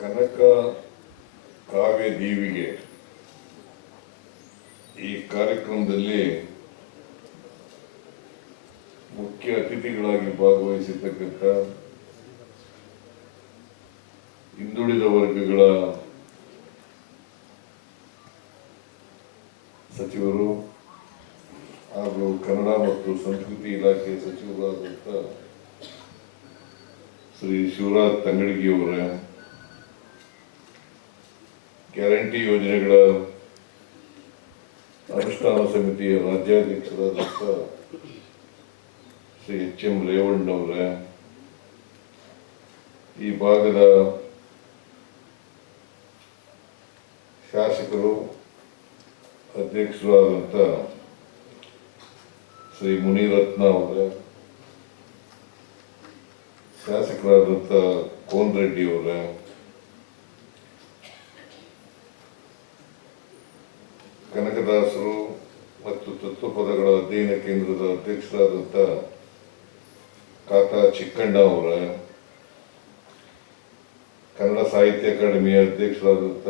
ಕನಕ ಕಾವ್ಯ ದೀವಿಗೆ ಈ ಕಾರ್ಯಕ್ರಮದಲ್ಲಿ ಮುಖ್ಯ ಅತಿಥಿಗಳಾಗಿ ಭಾಗವಹಿಸಿರ್ತಕ್ಕಂಥ ಹಿಂದುಳಿದ ವರ್ಗಗಳ ಸಚಿವರು ಹಾಗೂ ಕನ್ನಡ ಮತ್ತು ಸಂಸ್ಕೃತಿ ಇಲಾಖೆ ಸಚಿವರಾದಂಥ ಶ್ರೀ ಶಿವರಾಜ್ ತಂಗಡಗಿಯವರ, ಗ್ಯಾರಂಟಿ ಯೋಜನೆಗಳ ಅನುಷ್ಠಾನ ಸಮಿತಿಯ ರಾಜ್ಯಾಧ್ಯಕ್ಷರಾದಂಥ ಶ್ರೀ ಎಚ್.ಎಂ. ರೇವಣ್ಣವರ, ಈ ಭಾಗದ ಶಾಸಕರು ಅಧ್ಯಕ್ಷರಾದಂಥ ಶ್ರೀ ಮುನಿರತ್ನ ಅವರ, ಶಾಸಕರಾದಂಥ ಕೋನ್ ರೆಡ್ಡಿ ಅವರ, ಕನಕದಾಸರು ಮತ್ತು ತತ್ವಪದಗಳ ಅಧ್ಯಯನ ಕೇಂದ್ರದ ಅಧ್ಯಕ್ಷರಾದಂಥ ಕಾಕಾ ಚಿಕ್ಕಣ್ಣ ಅವರ, ಕನ್ನಡ ಸಾಹಿತ್ಯ ಅಕಾಡೆಮಿಯ ಅಧ್ಯಕ್ಷರಾದಂಥ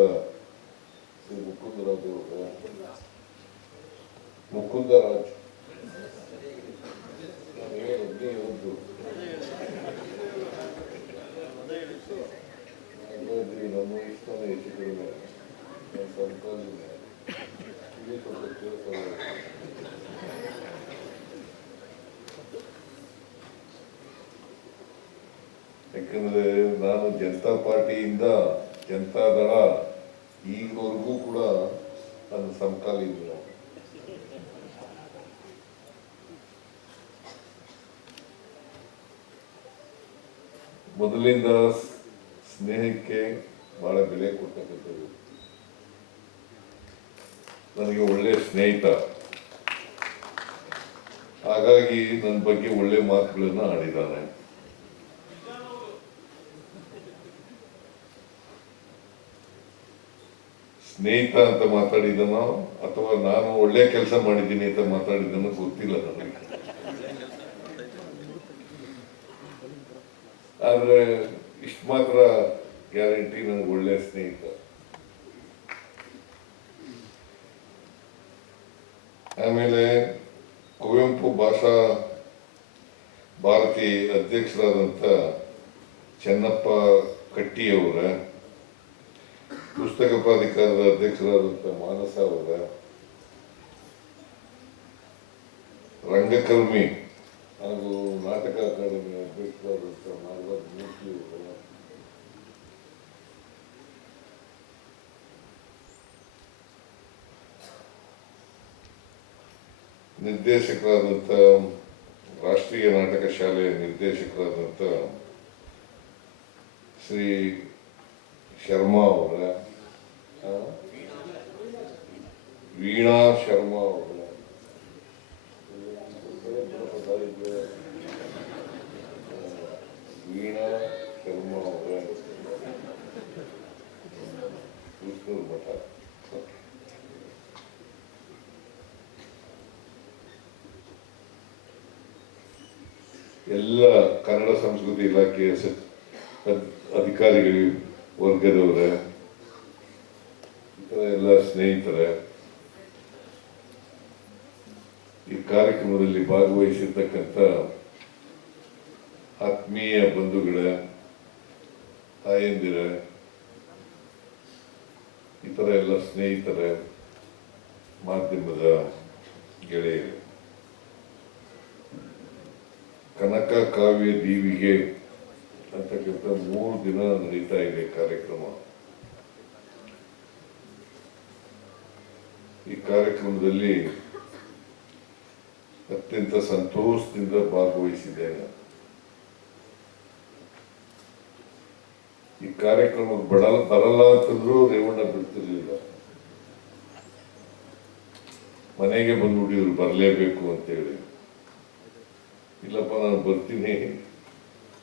ಶ್ರೀ ಮುಕುಂದರಾಜ್ ಅವರ, ಮುಕುಂದರಾಜ್ ನಮ್ಮ ಇಷ್ಟನೇ ಹೆಚ್ಚು ಕಡಿಮೆ ಯಾಕಂದ್ರೆ ನಾನು ಜನತಾ ಪಾರ್ಟಿಯಿಂದ ಜನತಾದಳ ಈಗವರೆಗೂ ಕೂಡ ನನ್ನ ಸಮಕಾಲೀನ. ಮೊದಲಿಂದ ಸ್ನೇಹಕ್ಕೆ ಬಹಳ ಬೆಲೆ ಕೊಡ್ತಕ್ಕಂಥದ್ದು. ನನಗೆ ಒಳ್ಳೆ ಸ್ನೇಹಿತ, ಹಾಗಾಗಿ ನನ್ನ ಬಗ್ಗೆ ಒಳ್ಳೆ ಮಾತುಗಳನ್ನು ಆಡಿದ್ದಾನೆ. ಸ್ನೇಹಿತ ಅಂತ ಮಾತಾಡಿದನೋ ಅಥವಾ ನಾನು ಒಳ್ಳೆ ಕೆಲಸ ಮಾಡಿದ್ದೀನಿ ಅಂತ ಮಾತಾಡಿದನೋ ಗೊತ್ತಿಲ್ಲ ನನಗೆ. ಆದ್ರೆ ಇಷ್ಟು ಮಾತ್ರ ಗ್ಯಾರಂಟಿ, ನನಗೆ ಒಳ್ಳೆ ಸ್ನೇಹಿತ. ಆಮೇಲೆ ಕುವೆಂಪು ಭಾಷಾ ಭಾರತಿ ಅಧ್ಯಕ್ಷರಾದಂಥ ಚೆನ್ನಪ್ಪ ಕಟ್ಟಿಯವರ, ಪುಸ್ತಕ ಪ್ರಾಧಿಕಾರದ ಅಧ್ಯಕ್ಷರಾದಂಥ ಮಾನಸ ಅವರ, ರಂಗಕರ್ಮಿ ಹಾಗೂ ನಾಟಕ ಅಕಾಡೆಮಿ ಅಧ್ಯಕ್ಷರಾದಂಥ ನಾಗರಾಜ್ ಮೂರ್ತಿ ಅವರ, ನಿರ್ದೇಶಕರಾದಂಥ ರಾಷ್ಟ್ರೀಯ ನಾಟಕ ಶಾಲೆಯ ನಿರ್ದೇಶಕರಾದಂಥ ಶ್ರೀ ಶರ್ಮಾ ಅವರ, ವೀಣಾ ಶರ್ಮಾ ಅವರ, ವೀಣಾ ಶರ್ಮಾ ಅವರ, ಕೃಷ್ಣೂರ್ ಮಠ, ಎಲ್ಲ ಕನ್ನಡ ಸಂಸ್ಕೃತಿ ಇಲಾಖೆಯ ಅಧಿಕಾರಿಗಳು ವರ್ಗದವರ, ಇತರ ಎಲ್ಲ ಸ್ನೇಹಿತರ, ಈ ಕಾರ್ಯಕ್ರಮದಲ್ಲಿ ಭಾಗವಹಿಸಿರ್ತಕ್ಕಂಥ ಆತ್ಮೀಯ ಬಂಧುಗಳ, ತಾಯಂದಿರ, ಇತರ ಎಲ್ಲ ಸ್ನೇಹಿತರ, ಮಾಧ್ಯಮದ ಗೆಳೆಯರು, ಕನಕ ಕಾವ್ಯ ದೀವಿಗೆ ಅಂತಕ್ಕಂಥ 3 ದಿನ ನಡೀತಾ ಇದೆ ಕಾರ್ಯಕ್ರಮ. ಈ ಕಾರ್ಯಕ್ರಮದಲ್ಲಿ ಅತ್ಯಂತ ಸಂತೋಷದಿಂದ ಭಾಗವಹಿಸಿದ್ದೇನೆ. ಈ ಕಾರ್ಯಕ್ರಮಕ್ಕೆ ಬರಲ್ಲ ಅಂತಂದ್ರೂ ರೇವಣ್ಣ ಬಿಡ್ತಿರ್ಲಿಲ್ಲ. ಮನೆಗೆ ಬಂದ್ಬಿಟ್ಟಿದ್ರು ಬರಲೇಬೇಕು ಅಂತೇಳಿ. ಇಲ್ಲಪ್ಪ ನಾನು ಬರ್ತೀನಿ,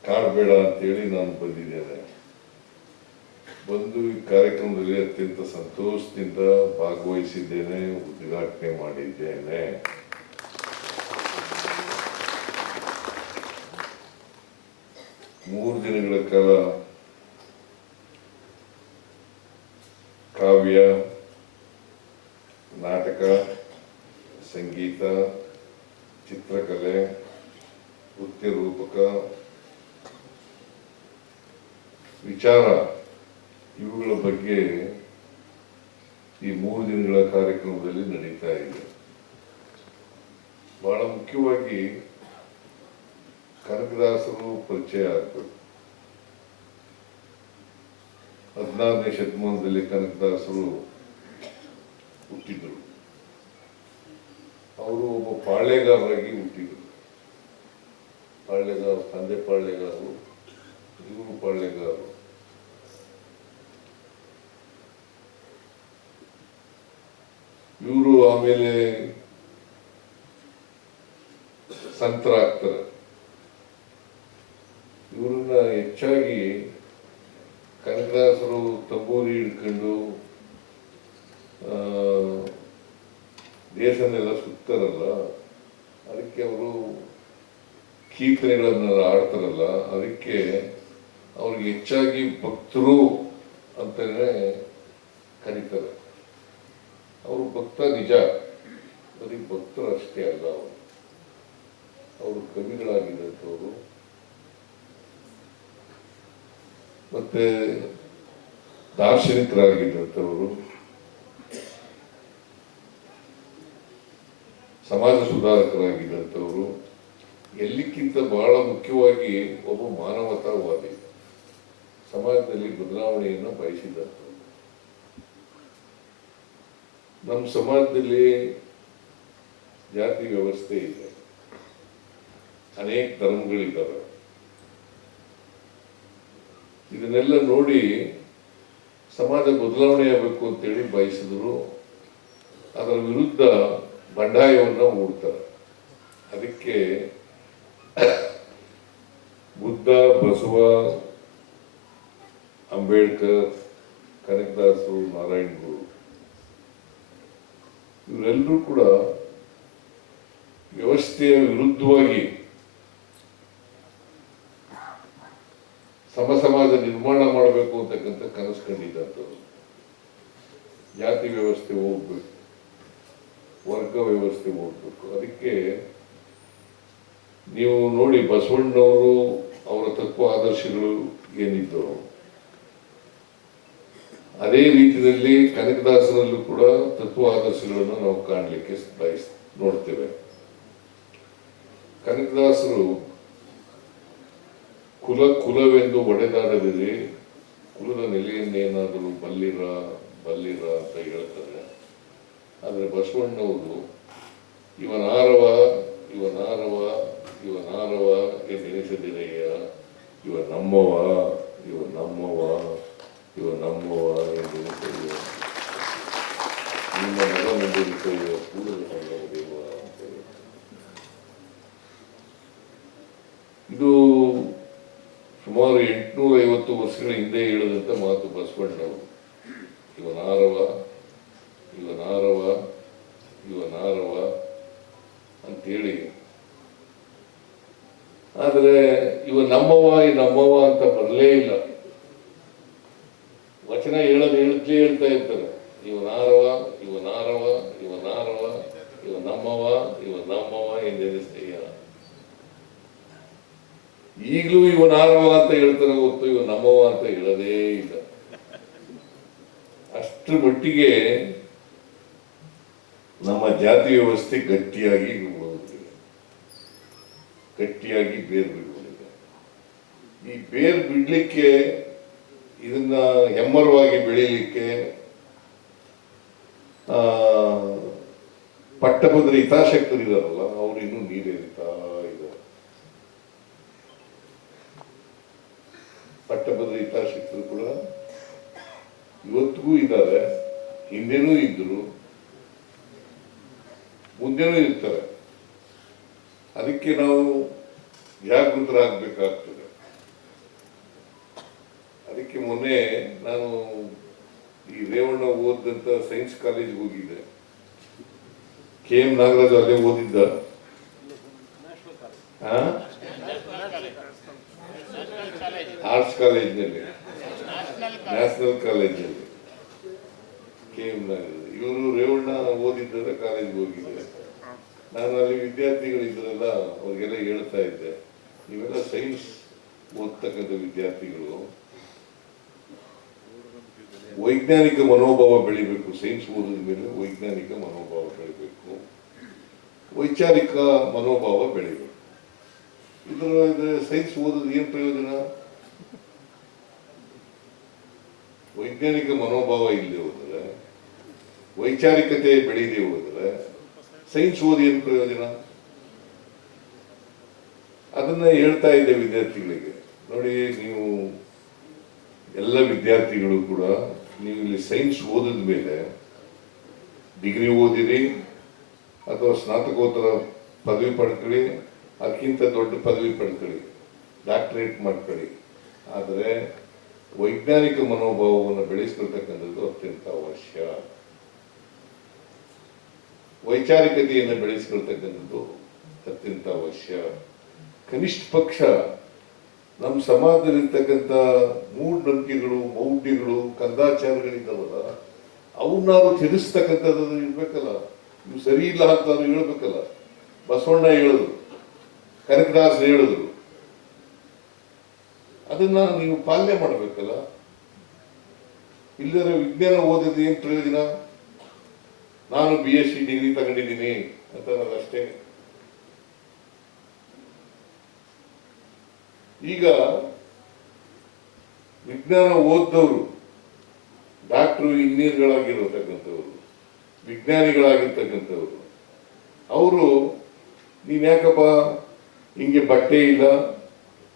ಕಾಡಬೇಡ ಅಂತೇಳಿ ನಾನು ಬಂದಿದ್ದೇನೆ. ಬಂದು ಈ ಕಾರ್ಯಕ್ರಮದಲ್ಲಿ ಅತ್ಯಂತ ಸಂತೋಷದಿಂದ ಭಾಗವಹಿಸಿದ್ದೇನೆ, ಉದ್ಘಾಟನೆ ಮಾಡಿದ್ದೇನೆ. ಮೂರು ದಿನಗಳ ಕಾಲ ಕಾವ್ಯ, ನಾಟಕ, ಸಂಗೀತ, ಚಿತ್ರಕಲೆ, ನೃತ್ಯ ರೂಪಕ, ವಿಚಾರ ಇವುಗಳ ಬಗ್ಗೆ ಈ 3 ದಿನಗಳ ಕಾರ್ಯಕ್ರಮದಲ್ಲಿ ನಡೀತಾ ಇದೆ. ಬಹಳ ಮುಖ್ಯವಾಗಿ ಕನಕದಾಸರು ಪರಿಚಯ ಆಗಬೇಕು. 16ನೇ ಶತಮಾನದಲ್ಲಿ ಕನಕದಾಸರು ಹುಟ್ಟಿದರು. ಅವರು ಒಬ್ಬ ಪಾಳ್ಯಗಾರರಾಗಿ ಹುಟ್ಟಿದರು. ಪಾಳ್ಯಗಾರ, ತಂದೆ ಪಾಳ್ಯಗಾರರು, ಇವರು ಪಾಳ್ಯಗಾರರು. ಇವರು ಆಮೇಲೆ ಸಂತರಾಗ್ತಾರೆ. ಇವರನ್ನ ಹೆಚ್ಚಾಗಿ ಕನಕದಾಸರು ತಂಬೂರಿ ಹಿಡ್ಕೊಂಡು ದೇಶನೆಲ್ಲ ಸುತ್ತಾರಲ್ಲ, ಅದಕ್ಕೆ ಅವರು ಕೀರ್ತನೆಗಳನ್ನೆಲ್ಲ ಆಡ್ತಾರಲ್ಲ, ಅದಕ್ಕೆ ಅವ್ರಿಗೆ ಹೆಚ್ಚಾಗಿ ಭಕ್ತರು ಅಂತಾನೆ ಕರೀತಾರೆ. ಅವರು ಭಕ್ತ ನಿಜ, ಬರೀ ಭಕ್ತರು ಅಷ್ಟೇ ಅಲ್ಲ, ಅವರು ಕವಿಗಳಾಗಿದ್ದಂಥವ್ರು, ಮತ್ತೆ ದಾರ್ಶನಿಕರಾಗಿದ್ದಂಥವರು, ಸಮಾಜ ಸುಧಾರಕರಾಗಿದ್ದಂಥವರು, ಎಲ್ಲಕ್ಕಿಂತ ಬಹಳ ಮುಖ್ಯವಾಗಿ ಒಬ್ಬ ಮಾನವತಾವಾದಿ, ಸಮಾಜದಲ್ಲಿ ಬದಲಾವಣೆಯನ್ನು ಬಯಸಿದಂಥವ್ರು. ನಮ್ಮ ಸಮಾಜದಲ್ಲಿ ಜಾತಿ ವ್ಯವಸ್ಥೆ ಇದೆ, ಅನೇಕ ಧರ್ಮಗಳಿದ್ದಾವೆ. ಇದನ್ನೆಲ್ಲ ನೋಡಿ ಸಮಾಜ ಬದಲಾವಣೆ ಆಗಬೇಕು ಅಂತೇಳಿ ಬಯಸಿದ್ರು. ಅದರ ವಿರುದ್ಧ ಬಂಡಾಯವನ್ನು ಹೂಡ್ತಾರೆ. ಅದಕ್ಕೆ ಬುದ್ಧ, ಬಸವ, ಅಂಬೇಡ್ಕರ್, ಕನಕದಾಸರು, ನಾರಾಯಣ ಗುರು ಇವರೆಲ್ಲರೂ ಕೂಡ ವ್ಯವಸ್ಥೆಯ ವಿರುದ್ಧವಾಗಿ ಸಮಾಜ ನಿರ್ಮಾಣ ಮಾಡಬೇಕು ಅಂತಕ್ಕಂಥ ಕನಸು ಕಂಡಿದ್ದಂಥವ್ರು. ಜಾತಿ ವ್ಯವಸ್ಥೆ ಹೋಗ್ಬೇಕು, ವರ್ಗ ವ್ಯವಸ್ಥೆ ಹೋಗ್ಬೇಕು. ಅದಕ್ಕೆ ನೀವು ನೋಡಿ, ಬಸವಣ್ಣವರು ಅವರ ತತ್ವ ಆದರ್ಶಗಳು ಏನಿದ್ದವು ಅದೇ ರೀತಿಯಲ್ಲಿ ಕನಕದಾಸರಲ್ಲೂ ಕೂಡ ತತ್ವ ಆದರ್ಶಗಳನ್ನು ನಾವು ಕಾಣಲಿಕ್ಕೆ ನೋಡ್ತೇವೆ. ಕನಕದಾಸರು ಕುಲವೆಂದು ಒಡೆದಾಡದಿರಿ, ಕುಲದ ನೆಲೆಯನ್ನೇನಾದರೂ ಬಲ್ಲಿರ ಅಂತ ಹೇಳ್ತಾರೆ. ಆದರೆ ಬಸವಣ್ಣವರು ಇವನಾರವ ಎಂದೆನಿಸದಿರೆಯ, ಇವ ನಮ್ಮವ ಎಂದೆನಿಸೆಯ, ನಿಮ್ಮ ಮಗನೆಂದೆನಿಸೆಯ ಕೂಡಲ ಸಂಗಮ ದೇವ ಅಂತೇಳಿ. ಇದು ಸುಮಾರು 850 ವರ್ಷಗಳ ಹಿಂದೆ ಹೇಳಿದಂಥ ಮಾತು ಬಸವಣ್ಣವರು. ಇವನಾರವ ಅಂತೇಳಿ. ಆದರೆ ಇವ ನಮ್ಮವ ಅಂತ ಬರಲೇ ಇಲ್ಲ. ವಚನ ಹೇಳೋದು ಹೇಳ್ತಾ ಇರ್ತಾರೆ. ಇವನಾರವ ಇವ ನಮ್ಮವ ಎಂದೆನಿಸ್ತೇಯ. ಈಗಲೂ ಇವನಾರವ ಅಂತ ಹೇಳ್ತಾರೆ ಹೊತ್ತು ಇವ ನಮ್ಮವ ಅಂತ ಹೇಳೋದೇ ಇಲ್ಲ. ಅಷ್ಟರ ಮಟ್ಟಿಗೆ ನಮ್ಮ ಜಾತಿ ವ್ಯವಸ್ಥೆ ಗಟ್ಟಿಯಾಗಿ ಬೇರು ಬಿಡುವುದಿಲ್ಲ. ಈ ಬೇರು ಬಿಡ್ಲಿಕ್ಕೆ, ಇದನ್ನ ಹೆಮ್ಮರವಾಗಿ ಬೆಳೀಲಿಕ್ಕೆ ಪಟ್ಟಭದ್ರ ಹಿತಾಸಕ್ತರಿದಾರಲ್ಲ, ಅವ್ರು ಇನ್ನೂ ನೀರೇರಿತಾ ಇದ್ದಾರೆ. ಪಟ್ಟಭದ್ರ ಹಿತಾಸಕ್ತರು ಕೂಡ ಇವತ್ತಿಗೂ ಇದ್ದಾರೆ, ಹಿಂದೆನೂ ಇದ್ರು, ಮುಂದೆನೂ ಇರ್ತಾರೆ. ಅದಕ್ಕೆ ನಾವು ಜಾಗೃತರಾಗಬೇಕಾಗ್ತದೆ. ಅದಕ್ಕೆ ಮೊನ್ನೆ ನಾನು ಈ ರೇವಣ್ಣ ಓದಿದಂಥ ಸೈನ್ಸ್ ಕಾಲೇಜ್ಗೆ ಹೋಗಿದ್ದೆ. KM ನಾಗರಾಜ್ ಅಲ್ಲೇ ಓದಿದ್ದ. ಆರ್ಟ್ಸ್ ಕಾಲೇಜ್ನಲ್ಲಿ, ನ್ಯಾಷನಲ್ ಕಾಲೇಜಲ್ಲಿ. KM ನಾಗರಾಜ್. ಇವರು ರೇವಣ್ಣ ಓದಿದ್ದರೆ ಕಾಲೇಜ್ಗೆ ಹೋಗಿದ್ದೆ. ನಾನು ಅಲ್ಲಿ ವಿದ್ಯಾರ್ಥಿಗಳಿದ್ರಲ್ಲ, ಅವ್ರಿಗೆಲ್ಲ ಹೇಳ್ತಾ ಇದ್ದೆ, ನೀವೆಲ್ಲ ಸೈನ್ಸ್ ಓದ್ತಕ್ಕಂಥ ವಿದ್ಯಾರ್ಥಿಗಳು ವೈಜ್ಞಾನಿಕ ಮನೋಭಾವ ಬೆಳಿಬೇಕು. ಸೈನ್ಸ್ ಓದಿದ ಮೇಲೆ ವೈಜ್ಞಾನಿಕ ಮನೋಭಾವ ಬೆಳಿಬೇಕು, ವೈಚಾರಿಕ ಮನೋಭಾವ ಬೆಳಿಬೇಕು. ಇದರ ಸೈನ್ಸ್ ಓದೋದು ಏನು ಪ್ರಯೋಜನ? ವೈಜ್ಞಾನಿಕ ಮನೋಭಾವ ಇಲ್ಲದೆ ಹೋದರೆ, ವೈಚಾರಿಕತೆ ಬೆಳೀದೆ ಹೋದರೆ ಸೈನ್ಸ್ ಓದಿ ಏನು ಪ್ರಯೋಜನ? ಅದನ್ನ ಹೇಳ್ತಾ ಇದ್ದೆ ವಿದ್ಯಾರ್ಥಿಗಳಿಗೆ. ನೋಡಿ, ನೀವು ಎಲ್ಲ ವಿದ್ಯಾರ್ಥಿಗಳು ಕೂಡ ನೀವು ಇಲ್ಲಿ ಸೈನ್ಸ್ ಓದಿದ ಮೇಲೆ ಡಿಗ್ರಿ ಓದಿರಿ ಅಥವಾ ಸ್ನಾತಕೋತ್ತರ ಪದವಿ ಪಡ್ಕೊಳ್ಳಿ, ಅದಕ್ಕಿಂತ ದೊಡ್ಡ ಪದವಿ ಪಡ್ಕೊಳ್ಳಿ, ಡಾಕ್ಟರೇಟ್ ಮಾಡ್ಕೊಳ್ಳಿ. ಆದರೆ ವೈಜ್ಞಾನಿಕ ಮನೋಭಾವವನ್ನು ಬೆಳೆಸ್ಕೊಳ್ತಕ್ಕಂಥದ್ದು ಅತ್ಯಂತ ಅವಶ್ಯ. ವೈಚಾರಿಕತೆಯನ್ನು ಬೆಳೆಸ್ಕೊಳ್ತಕ್ಕಂಥದ್ದು ಅತ್ಯಂತ ಅವಶ್ಯ. ಕನಿಷ್ಠ ಪಕ್ಷ ನಮ್ಮ ಸಮಾಜದಲ್ಲಿರ್ತಕ್ಕಂಥ ಮೂಢನಂಬಿಕೆಗಳು, ಮೌಢ್ಯಗಳು, ಕಂದಾಚಾರಗಳಿದ್ದಾವಲ್ಲ, ಅವನ್ನಾರು ತಿಳಿಸ್ತಕ್ಕಂಥದ್ದು ಇರ್ಬೇಕಲ್ಲ. ಇವು ಸರಿ ಇಲ್ಲ ಅಂತ ಹೇಳ್ಬೇಕಲ್ಲ. ಬಸವಣ್ಣ ಹೇಳಿದ್ರು, ಕನಕದಾಸರು ಹೇಳಿದ್ರು, ಅದನ್ನ ನೀವು ಪಾಲನೆ ಮಾಡಬೇಕಲ್ಲ. ಇಲ್ಲದ್ರೆ ವಿಜ್ಞಾನ ಓದಿದ ಏನು ಪ್ರಯೋಜನ? ನಾನು BSc ಡಿಗ್ರಿ ತಗೊಂಡಿದ್ದೀನಿ ಅಂತ ಅನ್ನೋದಷ್ಟೇ. ಈಗ ವಿಜ್ಞಾನ ಓದ್ದವರು ಡಾಕ್ಟ್ರು, ಇಂಜಿನಿಯರ್ಗಳಾಗಿರತಕ್ಕಂಥವ್ರು, ವಿಜ್ಞಾನಿಗಳಾಗಿರ್ತಕ್ಕಂಥವ್ರು, ಅವರು ನೀನ್ ಯಾಕಪ್ಪ ಹಿಂಗೆ ಬಟ್ಟೆ ಇಲ್ಲ,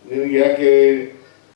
ನಿನಗೆ ಯಾಕೆ